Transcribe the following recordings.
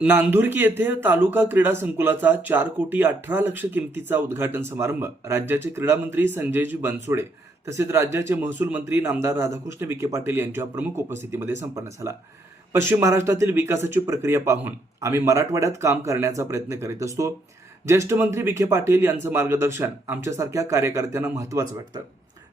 नांदुर्की येथे तालुका क्रीडा संकुलाचा चार कोटी अठरा लक्ष किमतीचा उद्घाटन समारंभ. राज्याचे क्रीडा मंत्री संजयजी बनसोडे तसेच राज्याचे महसूल मंत्री नामदार राधाकृष्ण विखे पाटील यांच्या प्रमुख उपस्थितीमध्ये संपन्न झाला. पश्चिम महाराष्ट्रातील विकासाची प्रक्रिया पाहून आम्ही मराठवाड्यात काम करण्याचा प्रयत्न करीत असतो. ज्येष्ठ मंत्री विखे पाटील यांचं मार्गदर्शन आमच्यासारख्या कार्यकर्त्यांना महत्त्वाचं वाटतं.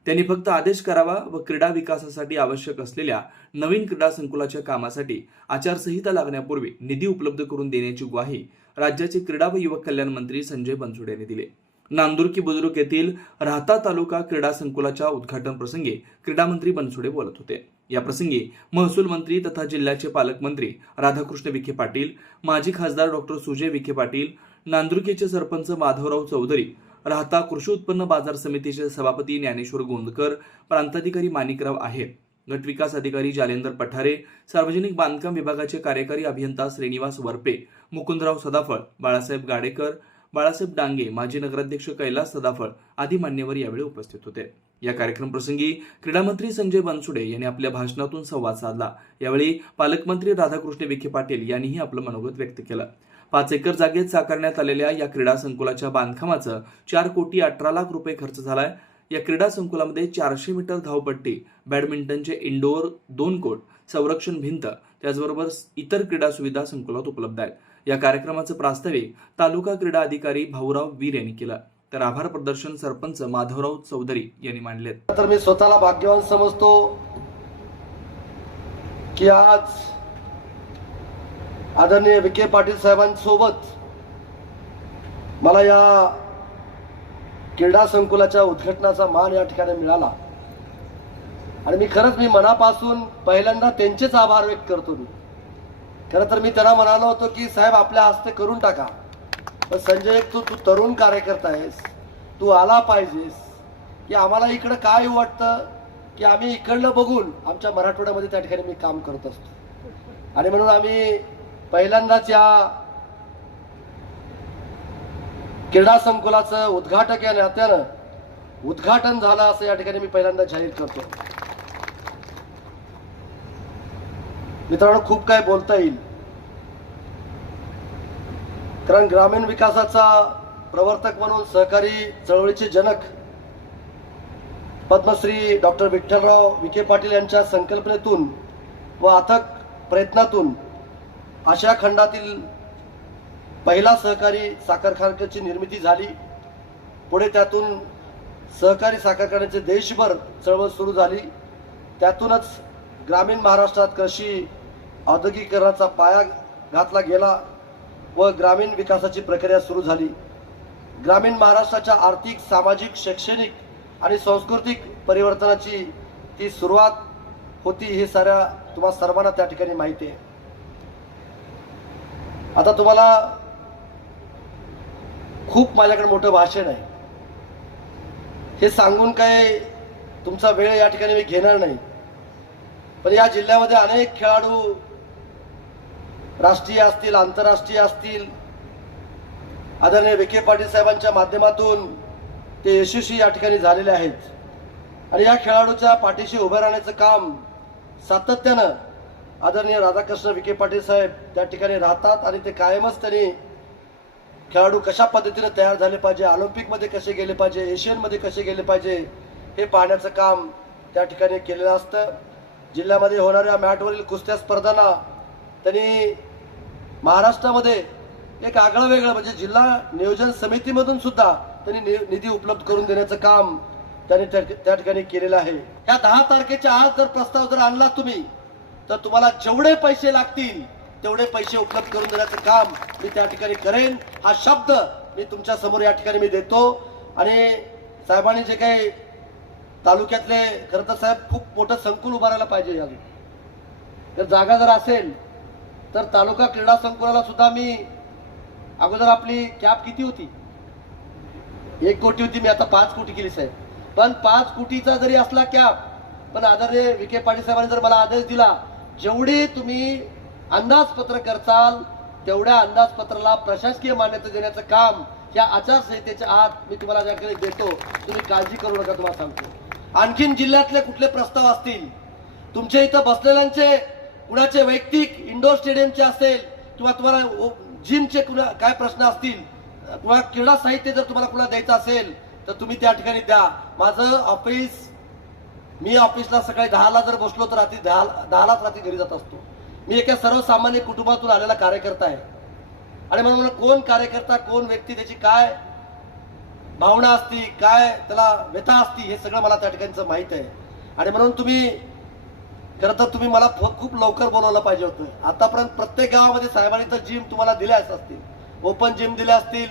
त्यांनी फक्त आदेश करावा व क्रीडा विकासासाठी आवश्यक असलेल्या नवीन क्रीडा संकुलाच्या कामासाठी आचारसंहिता लागण्यापूर्वी निधी उपलब्ध करून देण्याची ग्वाही राज्याचे क्रीडा व युवक कल्याण मंत्री संजय बनसोड यांनी दिली. नांदुरकी बुद्रुक येथील राहता तालुका क्रीडा संकुलाच्या उद्घाटन प्रसंगी क्रीडा मंत्री बनसोडे बोलत होते. या प्रसंगी महसूल मंत्री तथा जिल्ह्याचे पालकमंत्री राधाकृष्ण विखे पाटील माजी खासदार डॉक्टर सुजय विखे पाटील नांदुरकीचे सरपंच माधवराव चौधरी राहता कृषी उत्पन्न बाजार समितीचे सभापती ज्ञानेश्वर गोंदकर प्रांताधिकारी माणिकराव आहेर गटविकास अधिकारी जालेंदर पठारे सार्वजनिक बांधकाम विभागाचे कार्यकारी अभियंता श्रीनिवास वरपे मुकुंदराव सदाफळ बाळासाहेब गाडेकर बाळासाहेब डांगे माजी नगराध्यक्ष कैलास सदाफळ आदी मान्यवर यावेळी उपस्थित होते. या कार्यक्रम प्रसंगी क्रीडा मंत्री संजय बनसुडे यांनी आपल्या भाषणातून संवाद साधला. यावेळी पालकमंत्री राधाकृष्ण विखे पाटील यांनीही आपलं मनोगत व्यक्त केलं. पाच एकर जागेत साकारण्यात आलेल्या या क्रीडा संकुलाच्या बांधकामाचं चार कोटी अठरा लाख रुपये खर्च झालाय. या क्रीडा संकुलामध्ये चारशे मीटर धावपट्टी बॅडमिंटनचे इंडोअर दोन कोर्ट संरक्षण भिंत त्याचबरोबर इतर क्रीडा सुविधा संकुलात उपलब्ध आहेत. या कार्यक्रमाचं प्रास्ताविक तालुका क्रीडा अधिकारी भाऊराव वीर यांनी केलं. तर आभार प्रदर्शन सरपंच माधवराव चौधरी यांनी मांडले तर मी स्वतःला भाग्यवान समजतो की आज आदरणीय विखे पाटील साहेबांसोबत मला या क्रीडा संकुलाच्या उद्घाटनाचा मान या ठिकाणी मिळाला. आणि मी खरंच मी मनापासून पहिल्यांदा त्यांचेच आभार व्यक्त करतो मी. खरं तर मी त्यांना म्हणालो होतो की साहेब आपल्या हस्ते करून टाका. पण संजय तू तू तरुण कार्यकर्ता आहेस. तू आला पाहिजेस. की आम्हाला इकडं काय वाटतं की आम्ही इकडलं बघून आमच्या मराठवाड्यामध्ये त्या ठिकाणी मी काम करत असतो. आणि म्हणून आम्ही पहिल्यांदाच या क्रीडा संकुलाचं उद्घाटक या नात्यानं उद्घाटन झालं असं या ठिकाणी मी पहिल्यांदा जाहीर करतो. मित्रांनो खूप काय बोलता येईल. कारण ग्रामीण विकासाचा प्रवर्तक म्हणून सहकारी चळवळीचे जनक पद्मश्री डॉक्टर विठ्ठलराव विखे पाटील यांच्या संकल्पनेतून व अथक प्रयत्नातून आशिया खंडातील पहिला सहकारी साखर कारखान्याची निर्मिती झाली. पुढे त्यातून सहकारी साखर कारखान्याचे देशभर चळवळ सुरू झाली. त्यातूनच ग्रामीण महाराष्ट्रात कृषी औद्योगिकरणाचा पाया घातला गेला व ग्रामीण विकासाची प्रक्रिया सुरू झाली. ग्रामीण महाराष्ट्राच्या आर्थिक सामाजिक शैक्षणिक आणि सांस्कृतिक परिवर्तनाची ती सुरुवात होती हे साऱ्या तुम्हा सर्वांना त्या ठिकाणी माहिती आहे. आता तुम्हाला खूप माझ्याकडे मोठं भाषण आहे. हे सांगून काय तुमचा वेळ या ठिकाणी मी घेणार नाही. पण या जिल्ह्यामध्ये अनेक खेळाडू राष्ट्रीय असतील आंतरराष्ट्रीय असतील आदरणीय विखे पाटील साहेबांच्या माध्यमातून ते यशस्वी या ठिकाणी झालेले आहेत. आणि या खेळाडूच्या पाठीशी उभं राहण्याचं काम सातत्यानं आदरणीय राधाकृष्ण विखे पाटील साहेब त्या ठिकाणी राहतात आणि ते कायमच त्यांनी खेळाडू कशा पद्धतीने तयार झाले पाहिजे ऑलिम्पिकमध्ये कसे गेले पाहिजे एशियनमध्ये कसे गेले पाहिजे हे पाहण्याचं काम त्या ठिकाणी केलेलं असतं. जिल्ह्यामध्ये होणाऱ्या मॅटवरील कुस्त्या स्पर्धांना त्यांनी महाराष्ट्रामध्ये एक आगळं वेगळं म्हणजे जिल्हा नियोजन समितीमधून सुद्धा त्यांनी नि- निधी उपलब्ध करून देण्याचं काम त्यांनी त्या त्या ठिकाणी केलेलं आहे. या दहा तारखेच्या आज जर प्रस्ताव जर आणला तुम्ही तर तुम्हाला जेवढे पैसे लागतील तेवढे पैसे उपलब्ध करून देण्याचं काम मी त्या ठिकाणी करेन. हा शब्द मी तुमच्यासमोर या ठिकाणी मी देतो. आणि साहेबांनी जे काही तालुक्यातले खरं तर साहेब खूप मोठं संकुल उभारायला पाहिजे अजून जर जागा जर असेल तर तालुका क्रीडा संकुलाला सुद्धा मी अगोदर आपली कॅप किती होती? एक कोटी होती मी आता पाच कोटी केली साहेब. पण पाच कोटीचा जरी असला कॅप पण आदरणीय विखे पाटील साहेबांनी जर मला आदेश दिला जेवढे तुम्ही अंदाजपत्र करताल तेवढ्या अंदाजपत्राला प्रशासकीय मान्यता देण्याचं काम या आचारसंहितेच्या आत मी तुम्हाला ज्या ठिकाणी देतो तुम्ही काळजी करू नका तुम्हाला सांगतो. आणखीन जिल्ह्यातले कुठले प्रस्ताव असतील? तुमच्या इथं बसलेल्यांचे कुणाचे वैयक्तिक इंडोर स्टेडियमचे असेल किंवा तुम्हाला ओ- जिमचे कुणा काय प्रश्न असतील किंवा क्रीडा साहित्य जर तुम्हाला कुणा द्यायचं असेल तर तुम्ही त्या ठिकाणी द्या. माझं ऑफिस मी ऑफिसला सकाळी दहाला जर बसलो तर रात्री दहा दहालाच रात्री घरी जात असतो. मी एका सर्वसामान्य कुटुंबातून आलेला कार्यकर्ता आहे. आणि म्हणून कोण कार्यकर्ता कोण व्यक्ती त्याची काय भावना असती काय त्याला व्यथा असती हे सगळं मला त्या ठिकाणचं माहीत आहे. आणि म्हणून तुम्ही खरं तर तुम्ही मला फ- खूप लवकर बोलवलं पाहिजे होतं. आतापर्यंत प्रत्येक गावामध्ये साहेबांनी तर जिम तुम्हाला दिल्याच असतील. ओपन जिम दिल्या असतील.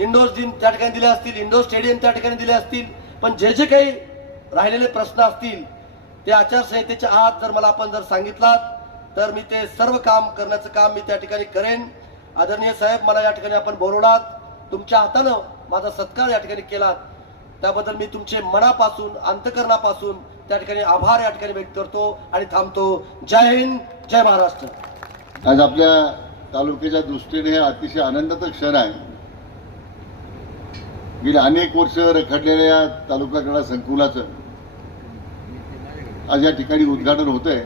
इंडोर जिम त्या ठिकाणी दिल्या असतील. इंडोर स्टेडियम त्या ठिकाणी दिले असतील. पण जे जे काही राहिलेले प्रश्न असतील ते आचारसंहितेच्या आत जर मला आपण जर सांगितलात तर मी ते सर्व काम करण्याचं काम मी त्या ठिकाणी करेन. आदरणीय साहेब मला या ठिकाणी आपण बोलवलात. तुमच्या हातानं माझा सत्कार या ठिकाणी केलात त्याबद्दल मी तुमचे मनापासून अंतकरणापासून त्या ठिकाणी आभार या ठिकाणी व्यक्त करतो आणि थांबतो. जय हिंद जय महाराष्ट्र. आज आपल्या तालुक्याच्या दृष्टीने हे अतिशय आनंदाचं क्षण आहे. गेली अनेक वर्ष रखडलेल्या तालुका क्रीडा संकुलाचं आज या ठिकाणी उद्घाटन होत आहे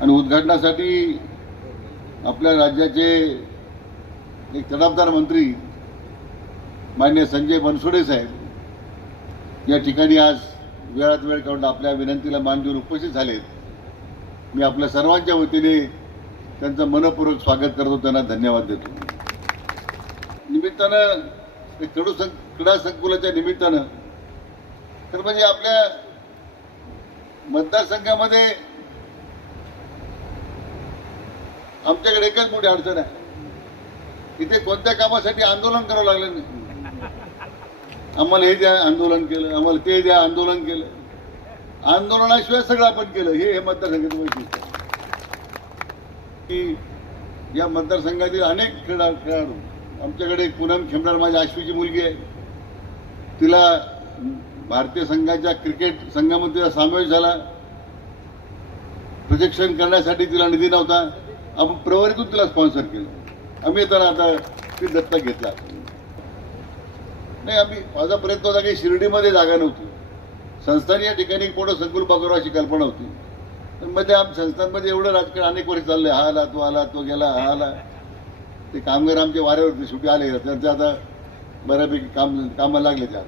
आणि उद्घाटनासाठी आपल्या राज्याचे एक जबाबदार मंत्री मान्य संजय बनसोडे साहेब या ठिकाणी आज वेळात वेळ काढून आपल्या विनंतीला मान देऊन उपस्थित झालेत. मी आपल्या सर्वांच्या वतीने त्यांचं मनपूर्वक स्वागत करतो त्यांना धन्यवाद देतो. निमित्तानं कडू सं क्रीडा संकुलाच्या निमित्तानं. तर म्हणजे आपल्या मतदारसंघामध्ये आमच्याकडे एकच मोठी अडचण आहे. इथे कोणत्या कामासाठी आंदोलन करावं लागलं नाही. आम्हाला हे द्या आंदोलन केलं आम्हाला ते द्या आंदोलन केलं. आंदोलनाशिवाय सगळं आपण केलं. हे हे मतदारसंघाचं वैशिष्ट्य. की या मतदारसंघातील अनेक खेळा खेळाडू आमच्याकडे पूनम खेमणार माझ्या आश्वीची मुलगी आहे. तिला भारतीय संघाच्या क्रिकेट संघामध्ये समावेश झाला. प्रशिक्षण करण्यासाठी तिला निधी नव्हता. आपण प्रवरीतून तिला स्पॉन्सर केलं. आम्ही येताना आता ती दत्तक घेतला. नाही आम्ही माझा प्रयत्न होता की शिर्डीमध्ये जागा नव्हती. संस्थान या ठिकाणी एक संकुल पकडावं अशी कल्पना होती. पण मध्ये आम संस्थांमध्ये एवढं राजकारण अनेक वर्ष चाललंय. हा आला तो आला तो गेला हा आला. ते कामगार आमचे वाऱ्यावरती सुटी आले त्यांचं आता बऱ्यापैकी काम कामाला लागले त्या.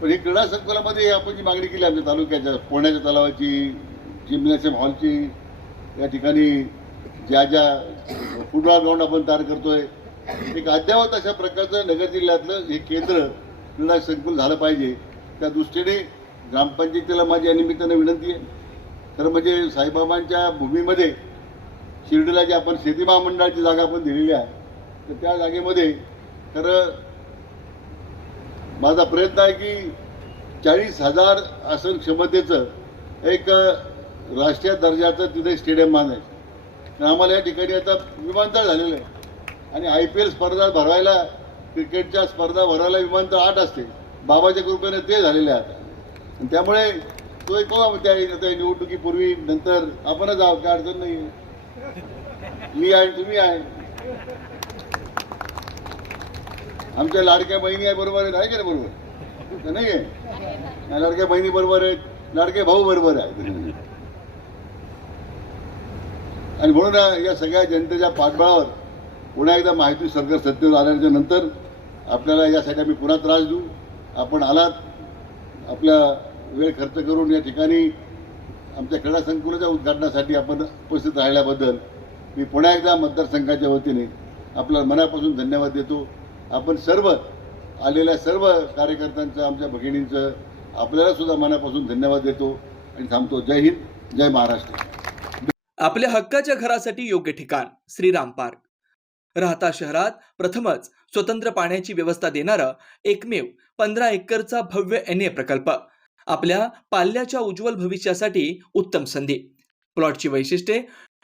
पण हे क्रीडा संकुलामध्ये आपण जी मागणी केली आमच्या तालुक्याच्या पोहण्याच्या तलावाची जिम्नॅशियम हॉलची या ठिकाणी ज्या ज्या फुटबॉल ग्राउंड आपण तयार करतोय एक अद्यावत अशा प्रकारचं नगर जिल्ह्यातलं हे केंद्र क्रीडा संकुल झालं पाहिजे. त्या दृष्टीने ग्रामपंचायतीला माझी या निमित्तानं विनंती आहे. तर म्हणजे साईबाबांच्या भूमीमध्ये शिर्डीला जी आपण शेती महामंडळाची जागा आपण दिलेली आहे तर त्या जागेमध्ये खरं माझा प्रयत्न आहे की चाळीस हजार आसन क्षमतेचं एक राष्ट्रीय दर्जाचं तिथे स्टेडियम बांधायचं. आणि आम्हाला या ठिकाणी आता विमानतळ झालेलं आहे. आणि आय पी एल स्पर्धा भरवायला क्रिकेटच्या स्पर्धा भरवायला विमानतळ आठ असते. बाबाच्या कृपेने ते झालेले आहे आता. त्यामुळे तो एक बघा त्या निवडणुकीपूर्वी नंतर आपणच जाऊ काय अडचण नाही मी आहे तुम्ही आहे. आमच्या लाडक्या बहिणी आहे बरोबर आहे नाही का बरोबर? नाही आहे? लाडक्या बहिणी बरोबर आहेत लाडके भाऊ बरोबर आहे आणि म्हणून या सगळ्या जनतेच्या पाठबळावर पुन्हा एकदा माहिती सरकार सत्तेवर आल्याच्यानंतर आपल्याला यासाठी आम्ही पुन्हा त्रास देऊ. आपण आलात आपला वेळ खर्च करून या ठिकाणी आमच्या क्रीडा संकुलाच्या उद्घाटनासाठी आपण उपस्थित राहिल्याबद्दल मी पुन्हा एकदा मतदारसंघाच्या वतीने आपल्याला मनापासून धन्यवाद देतो. आपण सर्व आलेल्या सर्व कार्यकर्त्यांचं आमच्या भगिनींचं आपल्याला सुद्धा मनापासून धन्यवाद देतो आणि थांबतो. जय हिंद जय महाराष्ट्र. आपल्या हक्काच्या घरासाठी योग्य ठिकाण श्रीराम पार्क. राहता शहरात प्रथमच स्वतंत्र पाण्याची व्यवस्था देणारा एकमेव पंधरा एकरचा भव्य एन ए प्रकल्प. आपल्या पाल्याच्या उज्ज्वल भविष्यासाठी उत्तम संधी. प्लॉटची वैशिष्ट्ये